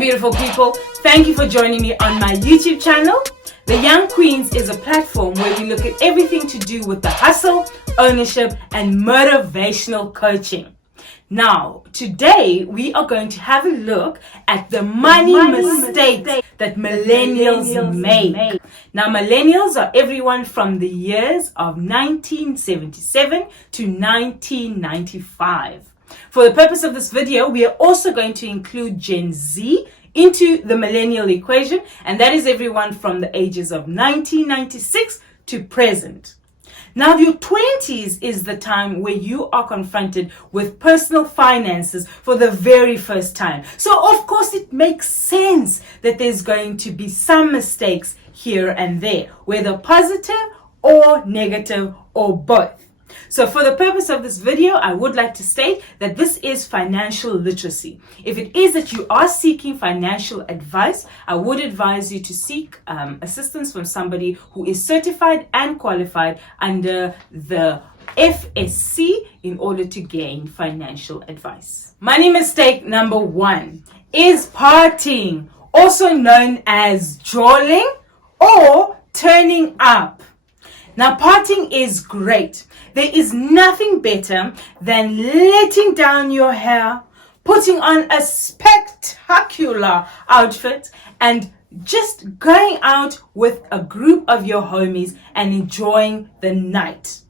beautiful people, thank you for joining me on my YouTube channel. The Young Queens is a platform where we look at everything to do with the hustle, ownership and motivational coaching. Now, today we are going to have a look at the money mistakes that millennials make. Now, millennials are everyone from the years of 1977 to 1995. For the purpose of this video, we are also going to include Gen Z into the millennial equation, and that is everyone from the ages of 1996 to present. Now, your 20s is the time where you are confronted with personal finances for the very first time. So, of course, it makes sense that there's going to be some mistakes here and there, whether positive or negative or both. So for the purpose of this video, I would like to state that this is financial literacy. If it is that you are seeking financial advice, I would advise you to seek assistance from somebody who is certified and qualified under the FSC in order to gain financial advice. Money mistake number 1 is partying, also known as jawling or turning up. Now, partying is great. There is nothing better than letting down your hair, putting on a spectacular outfit, and just going out with a group of your homies and enjoying the night.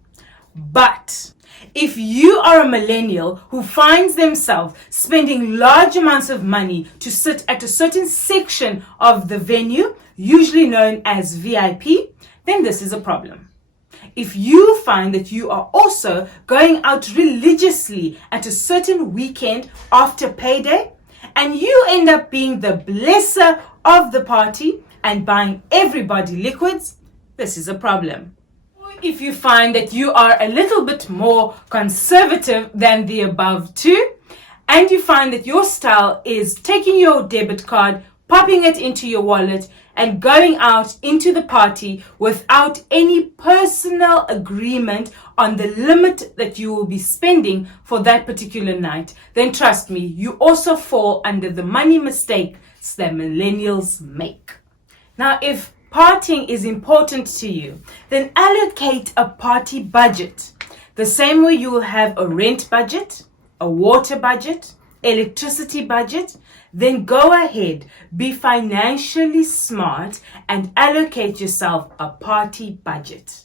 But if you are a millennial who finds themselves spending large amounts of money to sit at a certain section of the venue, usually known as VIP, then this is a problem. If you find that you are also going out religiously at a certain weekend after payday, and you end up being the blesser of the party and buying everybody liquids, this is a problem. If you find that you are a little bit more conservative than the above two, and you find that your style is taking your debit card, popping it into your wallet, and going out into the party without any personal agreement on the limit that you will be spending for that particular night, then trust me, you also fall under the money mistakes that millennials make. Now, if partying is important to you, then allocate a party budget. The same way you will have a rent budget, a water budget, electricity budget, then go ahead, be financially smart and allocate yourself a party budget.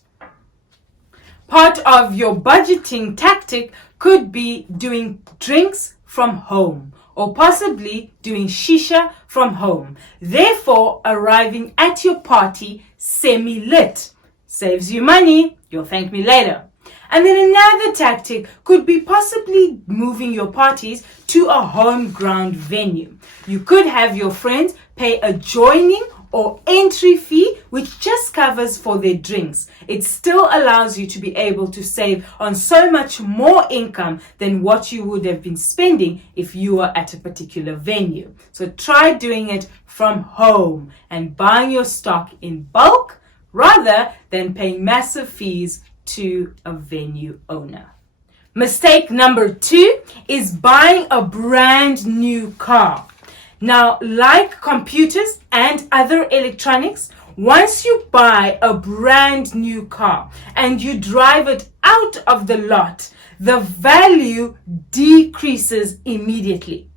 Part of your budgeting tactic could be doing drinks from home or possibly doing shisha from home. Therefore, arriving at your party semi-lit. Saves you money, you'll thank me later. And then another tactic could be possibly moving your parties to a home ground venue. You could have your friends pay a joining or entry fee, which just covers for their drinks. It still allows you to be able to save on so much more income than what you would have been spending if you were at a particular venue. So try doing it from home and buying your stock in bulk rather than paying massive fees to a venue owner. Mistake number 2 is buying a brand new car. Now, like computers and other electronics, once you buy a brand new car and you drive it out of the lot, the value decreases immediately.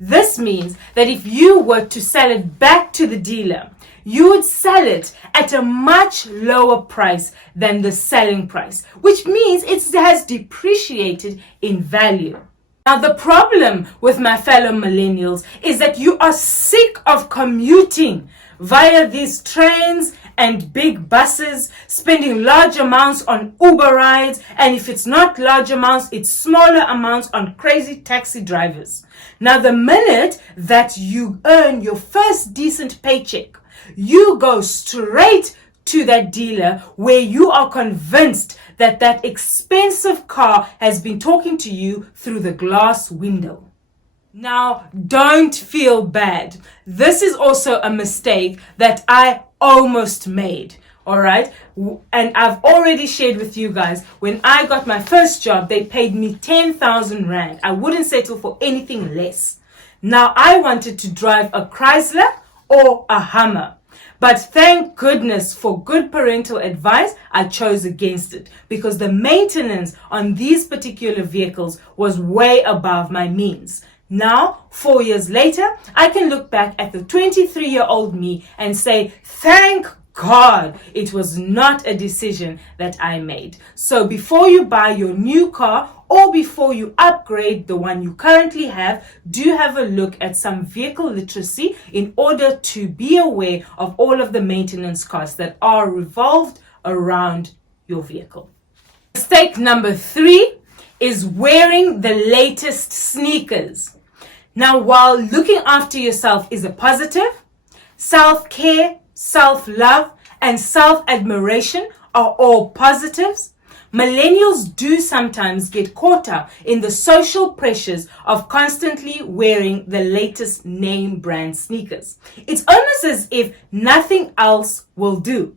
This means that if you were to sell it back to the dealer, you would sell it at a much lower price than the selling price, which means it has depreciated in value. Now, the problem with my fellow millennials is that you are sick of commuting via these trains and big buses, spending large amounts on Uber rides, and if it's not large amounts, it's smaller amounts on crazy taxi drivers. Now, the minute that you earn your first decent paycheck, you go straight to that dealer where you are convinced that that expensive car has been talking to you through the glass window. Now, don't feel bad. This is also a mistake that I almost made. All right. And I've already shared with you guys, when I got my first job, they paid me 10,000 Rand. I wouldn't settle for anything less. Now, I wanted to drive a Chrysler or a Hummer. But thank goodness for good parental advice, I chose against it because the maintenance on these particular vehicles was way above my means. Now, 4 years later, I can look back at the 23-year-old me and say, thank God it was not a decision that I made. So before you buy your new car or before you upgrade the one you currently have, do have a look at some vehicle literacy in order to be aware of all of the maintenance costs that are revolved around your vehicle. Mistake number 3 is wearing the latest sneakers. Now, while looking after yourself is a positive, self-care, self-love, and self-admiration are all positives, millennials do sometimes get caught up in the social pressures of constantly wearing the latest name brand sneakers. It's almost as if nothing else will do.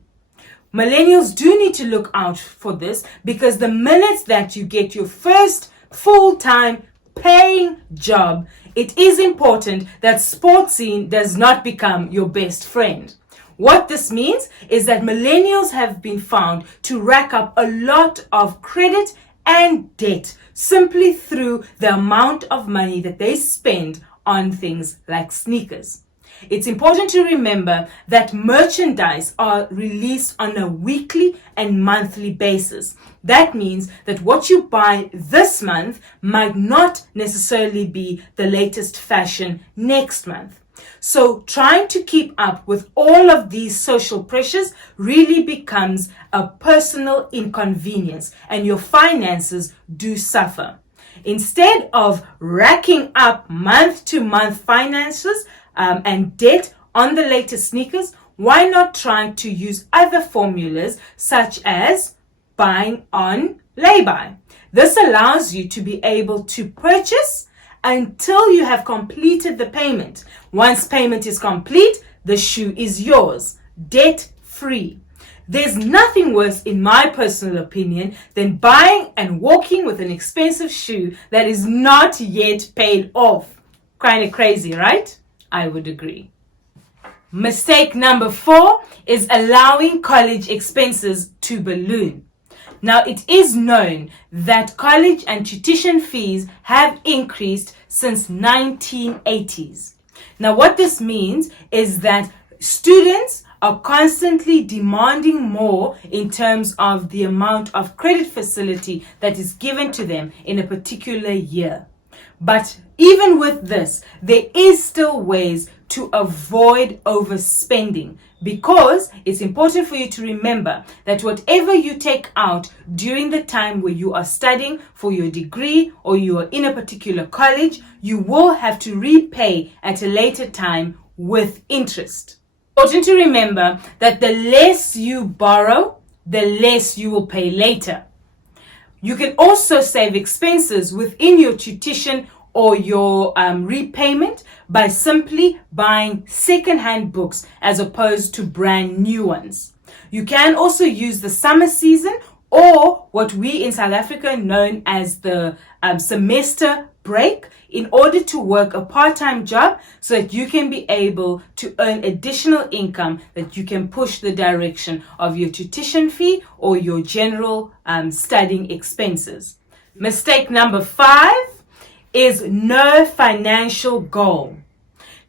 Millennials do need to look out for this because the minute that you get your first full-time paying job, it is important that sports scene does not become your best friend. What this means is that millennials have been found to rack up a lot of credit and debt simply through the amount of money that they spend on things like sneakers. It's important to remember that merchandise are released on a weekly and monthly basis. That means that what you buy this month might not necessarily be the latest fashion next month. So trying to keep up with all of these social pressures really becomes a personal inconvenience and your finances do suffer. Instead of racking up month-to-month finances and debt on the latest sneakers, why not try to use other formulas such as buying on lay-by? This allows you to be able to purchase until you have completed the payment. Once payment is complete, the shoe is yours, debt-free. There's nothing worse, in my personal opinion, than buying and walking with an expensive shoe that is not yet paid off. Kind of crazy, right? I would agree. Mistake number 4 is allowing college expenses to balloon. Now, it is known that college and tuition fees have increased since 1980s. Now, what this means is that students are constantly demanding more in terms of the amount of credit facility that is given to them in a particular year. But even with this, there is still ways to avoid overspending, because it's important for you to remember that whatever you take out during the time where you are studying for your degree or you are in a particular college, you will have to repay at a later time with interest. Important to remember that the less you borrow, the less you will pay later. You can also save expenses within your tuition or your repayment by simply buying second-hand books as opposed to brand new ones. You can also use the summer season or what we in South Africa know as the semester break in order to work a part-time job so that you can be able to earn additional income that you can push the direction of your tuition fee or your general studying expenses. Mistake number 5 is no financial goal.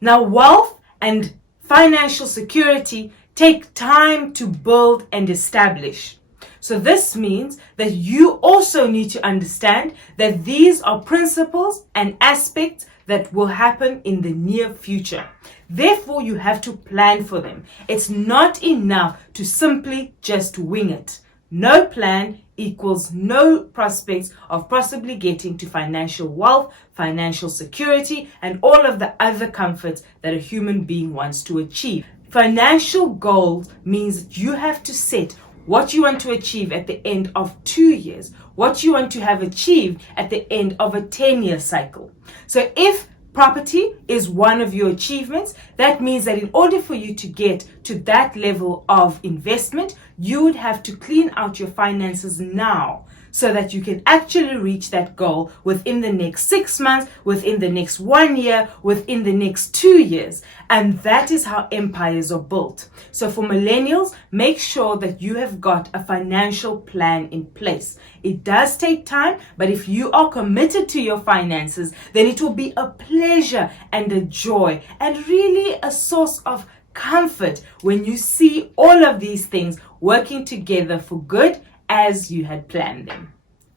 Now, wealth and financial security take time to build and establish. So this means that you also need to understand that these are principles and aspects that will happen in the near future. Therefore, you have to plan for them. It's not enough to simply just wing it. No plan equals no prospects of possibly getting to financial wealth, financial security, and all of the other comforts that a human being wants to achieve. Financial goals means you have to set what you want to achieve at the end of 2 years, what you want to have achieved at the end of a 10-year cycle. So if property is one of your achievements, that means that in order for you to get to that level of investment, you would have to clean out your finances now so that you can actually reach that goal within the next 6 months, within the next 1 year, within the next 2 years. And that is how empires are built. So for millennials, make sure that you have got a financial plan in place. It does take time, but if you are committed to your finances, then it will be a pleasure and a joy and really a source of comfort when you see all of these things working together for good as you had planned them.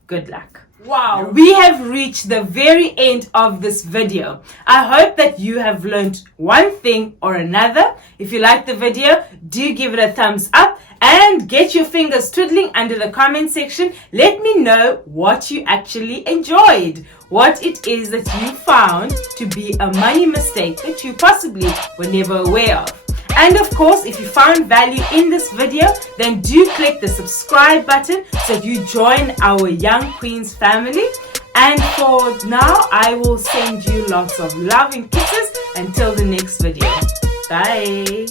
Good luck. Wow, we have reached the very end of this video. I hope that you have learned one thing or another. If you like the video, do give it a thumbs up and get your fingers twiddling under the comment section. Let me know what you actually enjoyed, what it is that you found to be a money mistake that you possibly were never aware of. And of course, if you found value in this video, then do click the subscribe button so that you join our Young Queens family. And for now, I will send you lots of love and kisses until the next video. Bye.